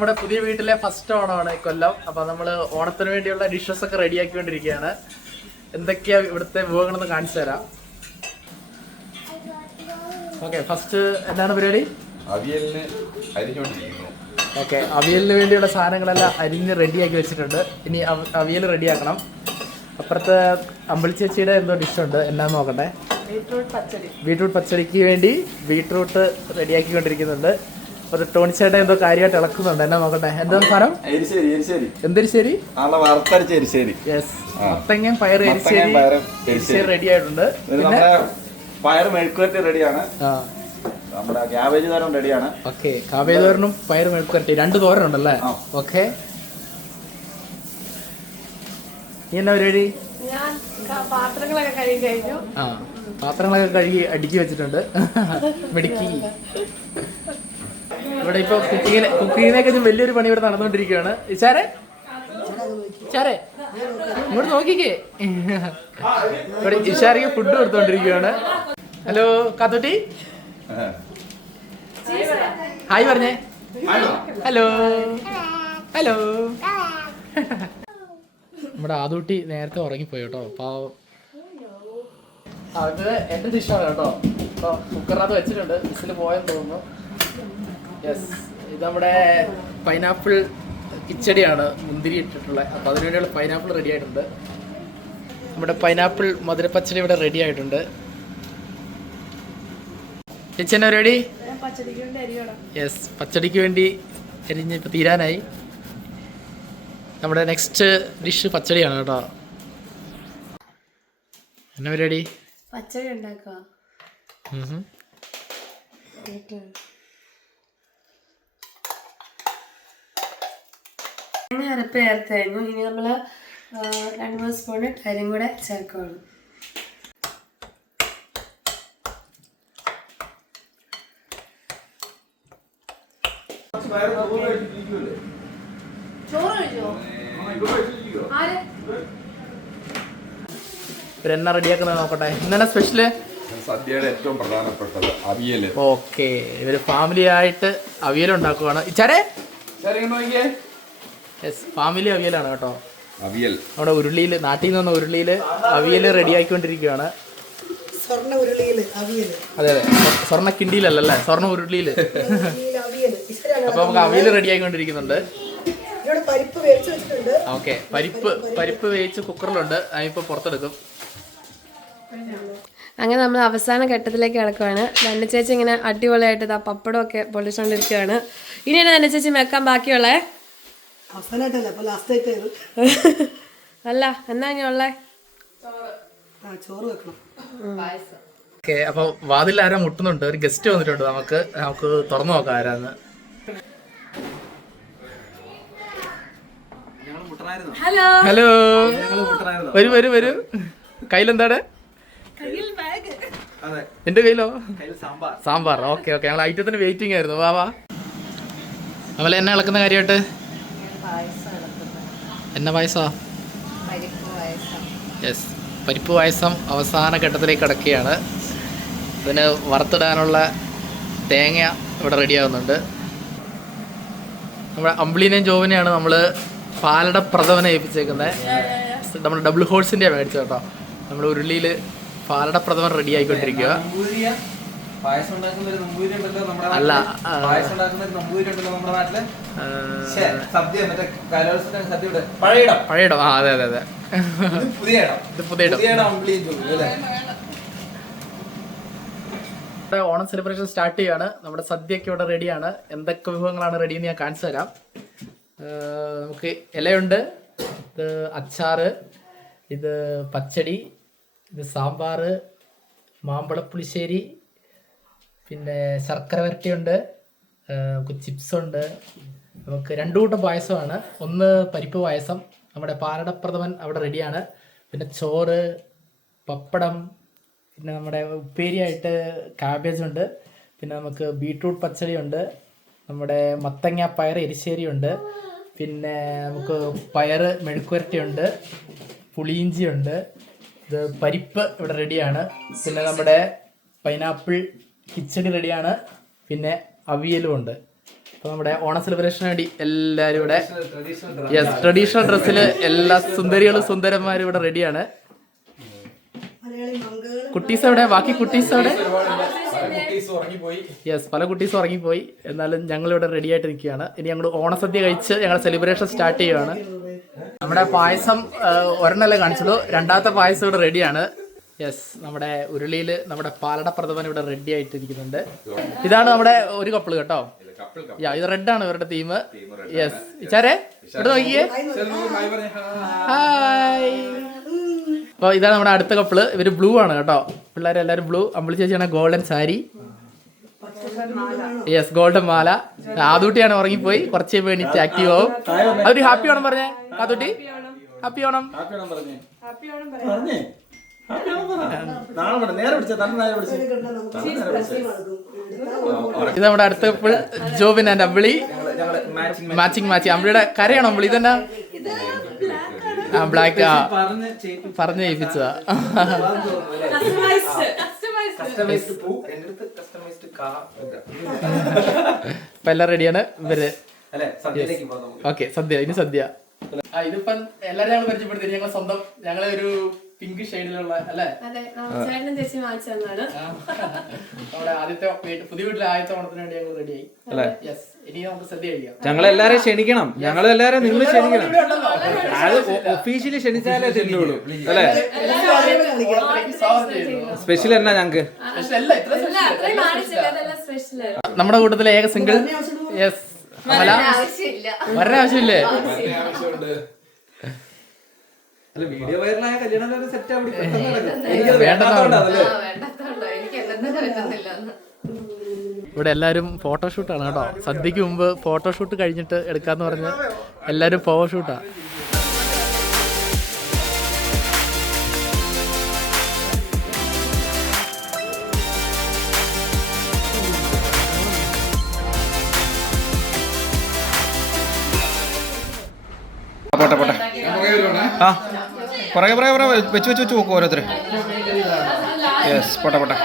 നമ്മുടെ പുതിയ വീട്ടിലെ ഫസ്റ്റ് ഓണമാണ് കൊല്ലം. അപ്പൊ നമ്മൾ ഓണത്തിന് വേണ്ടിയുള്ള ഡിഷസ് ഒക്കെ റെഡിയാക്കിക്കൊണ്ടിരിക്കുകയാണ് എന്തൊക്കെയാ ഇവിടുത്തെ വിഭവങ്ങളെന്ന് കാണിച്ചു തരാം. ഓക്കെ ഫസ്റ്റ് എന്താണ് പരിപാടി? അവിയലിന് അരിഞ്ഞുകൊണ്ടിരിക്കുന്നു. ഓക്കെ അവിയലിന് വേണ്ടിയുള്ള സാധനങ്ങളെല്ലാം അരിഞ്ഞ് റെഡിയാക്കി വെച്ചിട്ടുണ്ട്. ഇനി അവിയൽ റെഡിയാക്കണം അപ്പുറത്ത് അമ്പിളി ചേച്ചിയുടെ എന്തോ ഡിഷുണ്ട് എന്നാന്ന് നോക്കട്ടെ. ബീട്രൂട്ട് പച്ചടിക്ക് വേണ്ടി ബീട്രൂട്ട് റെഡിയാക്കിക്കൊണ്ടിരിക്കുന്നുണ്ട് അപ്പോൾ ടോണിച്ചേട്ടൻ എന്തോ കാര്യമായിട്ട് ഇളക്കുന്നുണ്ട്. എന്നാ നോക്കട്ടെ. എന്താ സാധനം? എരിശ്ശേരി എരിശ്ശേരി. എന്തൊരു ശരി നാളെ വറുത്തരച്ച എരിശ്ശേരി. യെസ്. മത്തങ്ങയും പയർ എരിശ്ശേരി. എരിശ്ശേരി. റെഡി ആയിട്ടുണ്ട്. പിന്നെ? പയർ മെഴുക്കുവരട്ടി റെഡിയാണ്. ആ. നമ്മുടെ ക്യാബേജ് തോരൻ റെഡിയാണ്. ഓക്കെ. കാവേരി തോരനും പയർ മെഴുക്കുവരട്ടി. രണ്ട് തോരൻ ഉണ്ടല്ലേ? ഓക്കെ. നീ എന്നാ പരിപാടി? ഞാൻ പാത്രങ്ങളൊക്കെ കഴുകി കഴിഞ്ഞു. ആ. പാത്രങ്ങളൊക്കെ കഴുകി അടുക്കി വെച്ചിട്ടുണ്ട്. മിടുക്കി. ഇവിടെ ഇപ്പൊ കുക്കിങ്ങിനെ കുക്കിങ്ങിനൊക്കെ വലിയൊരു പണി ഇവിടെ നടന്നുകൊണ്ടിരിക്കുകയാണ്. ഇച്ചാരെ ഇച്ചാരെ ഇങ്ങോട്ട് നോക്കിക്കേ. ഇവിടെ ഇഷാരിക്ക് ഫുഡ് കൊടുത്തോണ്ടിരിക്കുകയാണ്. ഹലോ കാത്തോട്ടി? ഹായ് പറഞ്ഞേ. ഹലോ ഹലോ നമ്മുടെ ആദൂട്ടി നേരത്തെ ഉറങ്ങിപ്പോയി കേട്ടോ പാവം. അത് എന്റെ ഡിഷാണ് കേട്ടോ. അപ്പൊ കുക്കറിനകത്ത് വെച്ചിട്ടുണ്ട് മിസ്സിൽ പോയെന്ന് തോന്നുന്നു. യെസ് ഇത് നമ്മുടെ പൈനാപ്പിൾ കിച്ചടിയാണ് മുന്തിരി ഇട്ടിട്ടുള്ളത്. അപ്പൊ അതിനുവേണ്ടിയുള്ള പൈനാപ്പിൾ റെഡി ആയിട്ടുണ്ട്. നമ്മുടെ പൈനാപ്പിൾ മധുരപ്പച്ചടി ഇവിടെ റെഡി ആയിട്ടുണ്ട്. ചേച്ചി അരിയോടാം യെസ് പച്ചടിക്ക് വേണ്ടി എരിഞ്ഞ് ഇപ്പം തീരാനായി. നമ്മുടെ നെക്സ്റ്റ് ഡിഷ് പച്ചടിയാണ് കേട്ടോ. എന്നാ പരിപാടി? പച്ചടി ഉണ്ടാക്കുക. തേങ്ങ അരപ്പ് ചേർത്ത് കഴിഞ്ഞു ഇനി നമ്മൾ രണ്ട് മൂന്ന് സ്പൂണ് അരിയും കൂടെ ചേർക്കുകയാണ്. ഇവരെന്നാ റെഡിയാക്കുന്നത് നോക്കട്ടെ. ഇന്നലെ സ്പെഷ്യൽ സദ്യയുടെ ഏറ്റവും പ്രധാനപ്പെട്ടത് അവിയൽ ഓക്കെ. ഇവർ ഫാമിലി ആയിട്ട് അവിയൽ ഉണ്ടാക്കുവാണ്. ഇച്ചാരെ? യെസ് ഫാമിലി അവിയലാണ് കേട്ടോ. അവിയൽ നമ്മുടെ ഉരുളിയിൽ നാട്ടിൽ നിന്ന് വന്ന ഉരുളിയിൽ അവിയൽ റെഡിയാക്കിക്കൊണ്ടിരിക്കുകയാണ് സ്വർണ ഉരുളിയിൽ അവിയൽ അതെ അതെ. സ്വ- സ്വർണ കിണ്ടിയിലല്ലേ സ്വർണ ഉരുളിയിൽ അപ്പൊ നമുക്ക് അവിയൽ റെഡി ആയിക്കൊണ്ടിരിക്കുന്നുണ്ട്. ഓക്കെ പരിപ്പ് പരിപ്പ് വേവിച്ച് കുക്കറിലുണ്ട്. അതിപ്പോ പുറത്തെടുക്കും. അങ്ങനെ നമ്മൾ അവസാന ഘട്ടത്തിലേക്ക് കിടക്കുവാണ്. രണ്ട് ചേച്ചി ഇങ്ങനെ അടിപൊളിയായിട്ട് ഇതാ പപ്പടമൊക്കെ പൊള്ളിച്ചുകൊണ്ടിരിക്കുകയാണ് ഇനിയാണ് രണ്ട് ചേച്ചി വെക്കാൻ ബാക്കിയുള്ളേ? അല്ല എന്നാ ഇനി ഉള്ളേ? ചോറ് വെക്കണം. ഓക്കെ അപ്പൊ വാതിൽ ആരാ മുട്ടുന്നുണ്ട്? ഒരു ഗസ്റ്റ് വന്നിട്ടുണ്ട്. നമുക്ക് നമുക്ക് തുറന്നു നോക്കാം ആരാന്ന്. ഹലോ. ഹലോ. വരൂ വരൂ വരൂ. കയ്യിലെന്താണ്? എന്റെ കയ്യിലോ? സാമ്പാർ. Okay okay. ഞങ്ങൾ ഐറ്റത്തിന് വെയിറ്റിംഗ് ആയിരുന്നു. വാ വാ. നമ്മളെ എന്നെ ഇളക്കുന്ന കാര്യമായിട്ട് എന്നെ വയസ്സാ യെസ് പരിപ്പ് പായസം അവസാന ഘട്ടത്തിലേക്ക് കിടക്കുകയാണ്. ഇതിന് വറുത്തിടാനുള്ള തേങ്ങ ഇവിടെ റെഡിയാവുന്നുണ്ട് നമ്മുടെ അമ്പിളിനെയും ജോവിനെയാണ് നമ്മൾ പാലട പ്രഥമനെ ഏൽപ്പിച്ചേക്കുന്നത് നമ്മുടെ ഡബിൾ ഹോൾസിന്റെയാണ് മേടിച്ചത് കേട്ടോ. നമ്മൾ ഉരുളിയിൽ പാലട പ്രഥമൻ റെഡി ആയിക്കൊണ്ടിരിക്കുക പായസം ഉണ്ടാക്കുന്ന ഒരു നമ്പൂരി ഉണ്ടല്ലോ നമ്മുടെ അല്ല. പായസം ഉണ്ടാക്കുന്ന ഒരു നമ്പൂരി ഉണ്ടല്ലോ നമ്മുടെ നാട്ടിൽ. സദ്യ മറ്റേ കലോത്സവത്തിന്റെ സദ്യയുടെ പഴയ ഇടം. പഴയ ഇടം. ആ അതെ അതെ അതെ. പുതിയ ഇടം. ഇത് പുതിയ ഇടം. പുതിയ ഇടം അല്ലേ? ഇവിടെ ഓണം സെലിബ്രേഷൻ സ്റ്റാർട്ട് ചെയ്യാണ്. നമ്മുടെ സദ്യയൊക്കെ ഇവിടെ റെഡിയാണ് എന്തൊക്കെ വിഭവങ്ങളാണ് റെഡി എന്ന് ഞാൻ കാണിച്ചു തരാം. നമുക്ക് ഇലയുണ്ട്. ഇത് അച്ചാറ് ഇത് പച്ചടി ഇത് സാമ്പാർ മാമ്പഴപ്പുളിശ്ശേരി പിന്നെ ശർക്കര വരട്ടിയുണ്ട് നമുക്ക് ചിപ്സ് ഉണ്ട്. നമുക്ക് രണ്ടു കൂട്ടം പായസമാണ്. ഒന്ന് പരിപ്പ് പായസം നമ്മുടെ പാലടപ്രഥമൻ അവിടെ റെഡിയാണ് പിന്നെ ചോറ് പപ്പടം പിന്നെ നമ്മുടെ ഉപ്പേരിയായിട്ട് കാബേജ് ഉണ്ട്. പിന്നെ നമുക്ക് ബീട്രൂട്ട് പച്ചടി ഉണ്ട്. നമ്മുടെ മത്തങ്ങ പയർ എരിശ്ശേരി ഉണ്ട്. പിന്നെ നമുക്ക് പയർ മെഴുക്കുരട്ടിയുണ്ട് പുളിയിഞ്ചിയുണ്ട് ഇത് പരിപ്പ് ഇവിടെ റെഡിയാണ് പിന്നെ നമ്മുടെ പൈനാപ്പിൾ കിച്ചടി റെഡിയാണ്. പിന്നെ അവിയലും ഉണ്ട്. അപ്പോൾ നമ്മുടെ ഓണ സെലിബ്രേഷൻ വേണ്ടി എല്ലാവരും ഇവിടെ യെസ് ട്രഡീഷണൽ ഡ്രസ്സിൽ എല്ലാ സുന്ദരികളും സുന്ദരന്മാരും ഇവിടെ റെഡിയാണ് മലയാളി മംഗള കുട്ടീസ് അവിടെ ബാക്കി കുട്ടീസ് ഉറങ്ങിപ്പോയി. യെസ് പല കുട്ടീസ് ഉറങ്ങിപ്പോയി. എന്നാലും ഞങ്ങൾ ഇവിടെ റെഡി ആയിട്ട് നിൽക്കുകയാണ്. ഇനി ഞങ്ങൾ ഓണസദ്യ കഴിച്ച് ഞങ്ങൾ സെലിബ്രേഷൻ സ്റ്റാർട്ട് ചെയ്യുകയാണ് നമ്മുടെ പായസം ഒരെണ്ണല്ലേ കാണിച്ചുള്ളൂ. രണ്ടാമത്തെ പായസം ഇവിടെ റെഡിയാണ് യെസ് നമ്മുടെ ഉരുളിയിൽ നമ്മുടെ പാലട പ്രഥമൻ ഇവിടെ റെഡി ആയിട്ടിരിക്കുന്നുണ്ട്. ഇതാണ് നമ്മുടെ ഒരു കപ്പിൾ കേട്ടോ. യാ ഇത് റെഡാണ് ആണ് ഇവരുടെ തീം യെസ് ഇച്ചാരെ ഇവിടെ നോക്കിയേ. ഹായ് അപ്പോൾ ഇതാണ് നമ്മുടെ അടുത്ത കപ്പിൾ ഇവർ ബ്ലൂ ആണ് കേട്ടോ. പിള്ളേരെല്ലാരും ബ്ലൂ അമ്പിളി ചേച്ചിയാണ് ഗോൾഡൻ സാരി യെസ് ഗോൾഡൻ മാല. ആദൂട്ടിയാണ് ഉറങ്ങിപ്പോയി. കുറച്ച് കഴിയുമ്പോൾ എണീറ്റ് ആക്റ്റീവ് ആവും. അവർ ഹാപ്പി ഓണം പറഞ്ഞേ. ആദൂട്ടി? ഹാപ്പി ഓണം ഹാപ്പി ഓണം പറഞ്ഞേ. ഇത് നമ്മുടെ അടുത്ത Jobin and Ambili. Matching matching അമ്പിളിയുടെ കരയാണോ അമ്പിളി? ഇതെന്നാ? ആ ബ്ലാക്ക് ആ. പറഞ്ഞ് ഇപ്പൊ എല്ലാം റെഡിയാണ് ഇവർ. ഓക്കെ സദ്യ ഇനി സദ്യ ആ ഇതിപ്പം എല്ലാരും ഞങ്ങൾ പരിചയപ്പെടുത്തി. ഞങ്ങൾ സ്വന്തം ഞങ്ങളെ ഒരു പിങ്ക് ഷെയ്ഡിലുള്ള അല്ലേ? നമ്മുടെ ആദ്യത്തെ പുതിയ വീട്ടിലെ ആദ്യത്തെ ഓണത്തിന് വേണ്ടി ഞങ്ങൾ റെഡിയായി അല്ലേ? യെസ് ഇനി നമുക്ക് സദ്യ കഴിക്കാം. ഞങ്ങളെല്ലാരെയും ക്ഷണിക്കണം. ഞങ്ങളെല്ലാരും നിങ്ങൾ ക്ഷണിക്കണം. അത് ഒഫീഷ്യലി ക്ഷണിച്ചാലേ ചെല്ലുള്ളൂ അല്ലേ? സ്പെഷ്യൽ എന്നാ ഞങ്ങക്ക്. നമ്മുടെ കൂട്ടത്തിലെ ഏക സിംഗിൾ യെസ് അല്ല വീഡിയോ വൈറലായ കല്യാണം സെറ്റ് അവിടെ എനിക്ക് പറ്റുന്നില്ല ഇവിടെ എല്ലാവരും ഫോട്ടോഷൂട്ടാണ് കേട്ടോ. സദ്യക്ക് മുമ്പ് ഫോട്ടോഷൂട്ട് കഴിഞ്ഞിട്ട് എടുക്കാന്ന് പറഞ്ഞ് എല്ലാവരും ഫോട്ടോഷൂട്ടാ പോട്ടെ പോട്ടെ. ആ പുറകെ പുറകെ പുറകെ വെച്ച് വെച്ച് വെച്ച് നോക്കും ഓരോരുത്തർ യെസ് പോട്ടെ പോട്ടെ.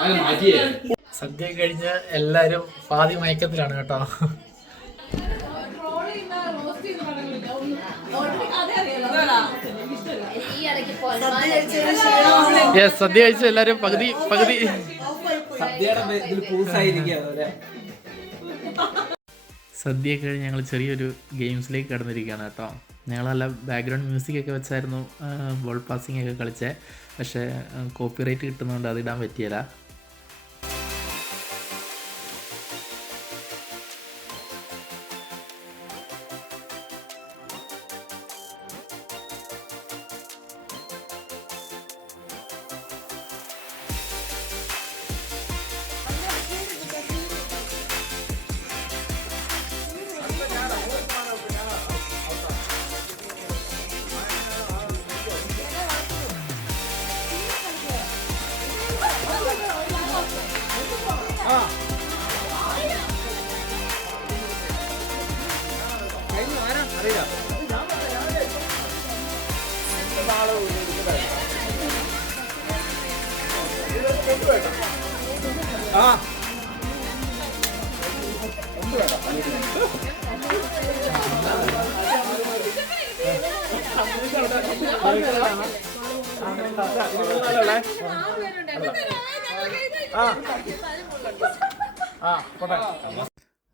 ഞാൻ ഐഡിയ പറയാം. സദ്യ കഴിഞ്ഞ് എല്ലാരും പാതി മയക്കത്തിലാണ് കേട്ടോ. യെസ് സദ്യ കഴിച്ച എല്ലാരും പകുതി പകുതി. സദ്യ കഴിഞ്ഞ് ഞങ്ങൾ ചെറിയൊരു ഗെയിംസിലേക്ക് കടന്നിരിക്കുകയാണ് കേട്ടോ. ഞങ്ങൾ നല്ല ബാക്ക്ഗ്രൗണ്ട് മ്യൂസിക് ഒക്കെ വെച്ചായിരുന്നു ബോൾ പാസിംഗ് ഒക്കെ കളിച്ചേ. പക്ഷേ കോപ്പിറൈറ്റ് കിട്ടുന്നതുകൊണ്ട് അത് ഇടാൻ പറ്റിയല്ല.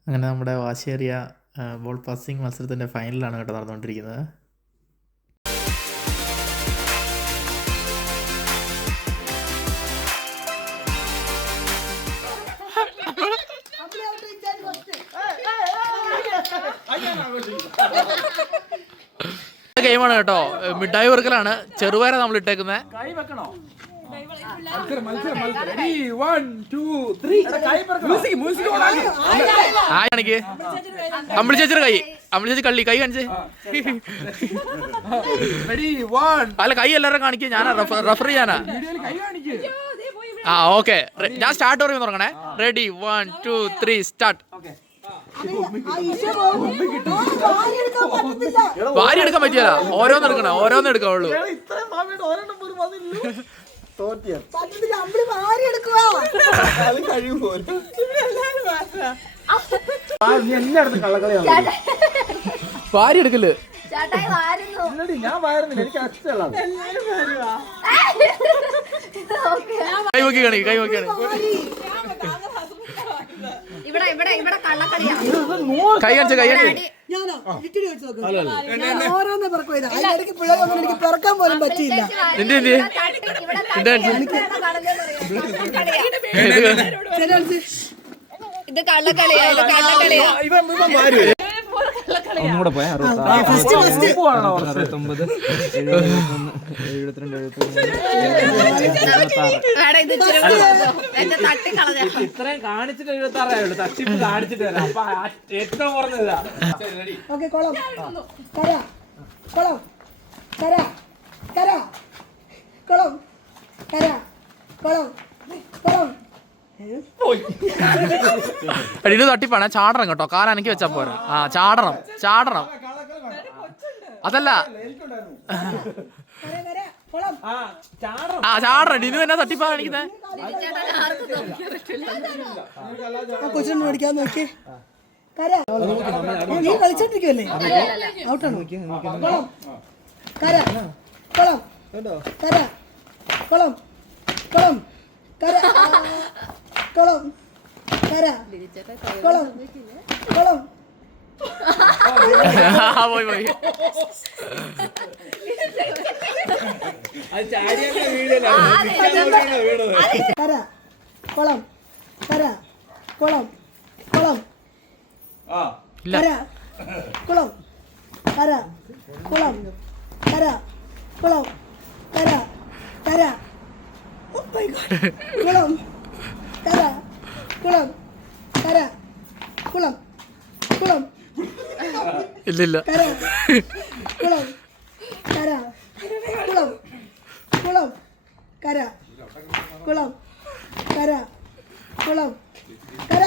അങ്ങനെ നമ്മുടെ വാശിയേറിയ ബോൾ പാസിംഗ് മത്സരത്തിന്റെ ഫൈനലാണ് കേട്ടോ നടന്നുകൊണ്ടിരിക്കുന്നത് ഗെയിമാണ് കേട്ടോ. മിഠായി വർക്കലാണ്. ചെറുപയറ നമ്മൾ ഇട്ടേക്കുന്നത് ആണെങ്കിൽ അമ്പിളി ചേച്ചിയുടെ കൈ. അമ്പിളി ചേച്ചി കള്ളി കൈ കാണിച്ചേ. അല്ല കൈ എല്ലാവരും കാണിക്കുക ഞാനാ റെഫർ ചെയ്യാനാ ആ ഓക്കെ. ഞാൻ സ്റ്റാർട്ട് പറയുമ്പോൾ തുടങ്ങണേ ready one two three start വാരി എടുക്കാൻ പറ്റത്തില്ല. വാരി എടുക്കാൻ പറ്റിയല്ല ഓരോന്ന് എടുക്കണം ഓരോന്ന് എടുക്കാവുള്ളൂ. വാരി എടുക്കുവാ. വാരി എടുക്കൽ. ചേട്ടായി വാരുന്നു. കൈ നോക്കി കാണി കൈ നോക്കി കാണി ഇവിടെ ഇവിടെ ഇവിടെ കള്ളക്കളിയാ കൈ കാണിച്ച കൈ കാണിച്ച ഞാനോ ഇട്ടിരി വെച്ച് നോക്ക്. ഞാൻ ഓരോന്ന് പിറക്കും ഇതാ. അതിനിടയ്ക്ക് പിള്ളേർ വന്നിട്ട് എനിക്ക് പിറക്കാൻ പോലും പറ്റിയില്ല. എന്ത് എന്ത് ഇത് കള്ളക്കളിയാ ഇത് കള്ളക്കളിയാ പോയാ ഫസ്റ്റ് ഫസ്റ്റ് അറുപത്തൊമ്പത് എഴുപത്തിരണ്ട് ഇത്രയും കാണിച്ചിട്ട് എഴുപത്തി ആറായുള്ളൂ തട്ടിപ്പ് കാണിച്ചിട്ട് തരാം അപ്പൊ ആ ഏറ്റവും കുറഞ്ഞതാ. ഓക്കെ കുളം കര കുളം കര കര കുളം കര കുളം കുളം അടിയിൽ തട്ടിപ്പാണ്. ചാടണം കേട്ടോ. കാലാനക്കി വെച്ചാ പോരാ. ആ ചാടണം. ചാടണം. അതല്ല. ആ ചാടണം. തട്ടിപ്പാ കാണിക്കുന്നേ? കൊച്ചിനെ നോക്കി. നീ കളിച്ചോണ്ടിരിക്കുവല്ലേ? ഔട്ടാണോ. കുളം കര. കുളം കര. കുളം കുളം കര. കുളം. കര കുളം. കുളം. പോയി പോയി. കര കുളം. കര കുളം. കുളം. ഇല്ല. കര കുളം. കര കുളം. കര കുളം. കര കര. കുളം. കര കുളം. കര കുളം. കുളം. ഇല്ല ഇല്ല കര കുളം. കര കുളം. കുളം. കര കുളം. കര കുളം. കര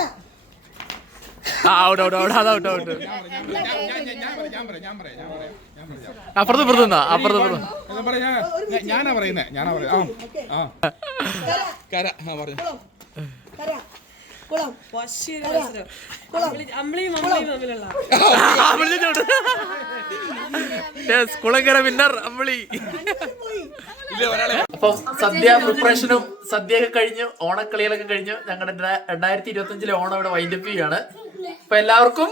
ആ ഔട്ട് ഔട്ട് ഔട്ട് അത് ഔട്ട് ഔട്ട് അപ്പുറത്ത് ഇപ്പുറത്ത് നിന്നാ. അപ്പുറത്ത് ഇപ്പുറത്ത് ഞാനാ പറയുന്നേ. ഞാനാ പറയുന്നത് ആ. ആ. കര. ആ പറഞ്ഞു. കുളങ്കര വിന്നർ അമ്പിളി അപ്പൊ സദ്യ പ്രിപ്പറേഷനും സദ്യയൊക്കെ കഴിഞ്ഞു ഓണക്കളികളൊക്കെ കഴിഞ്ഞു ഞങ്ങളുടെ രണ്ടായിരത്തി ഇരുപത്തി അഞ്ചിലെ ഓണം ഇവിടെ വൈൻഡപ്പ് ചെയ്യാണ് അപ്പൊ എല്ലാവർക്കും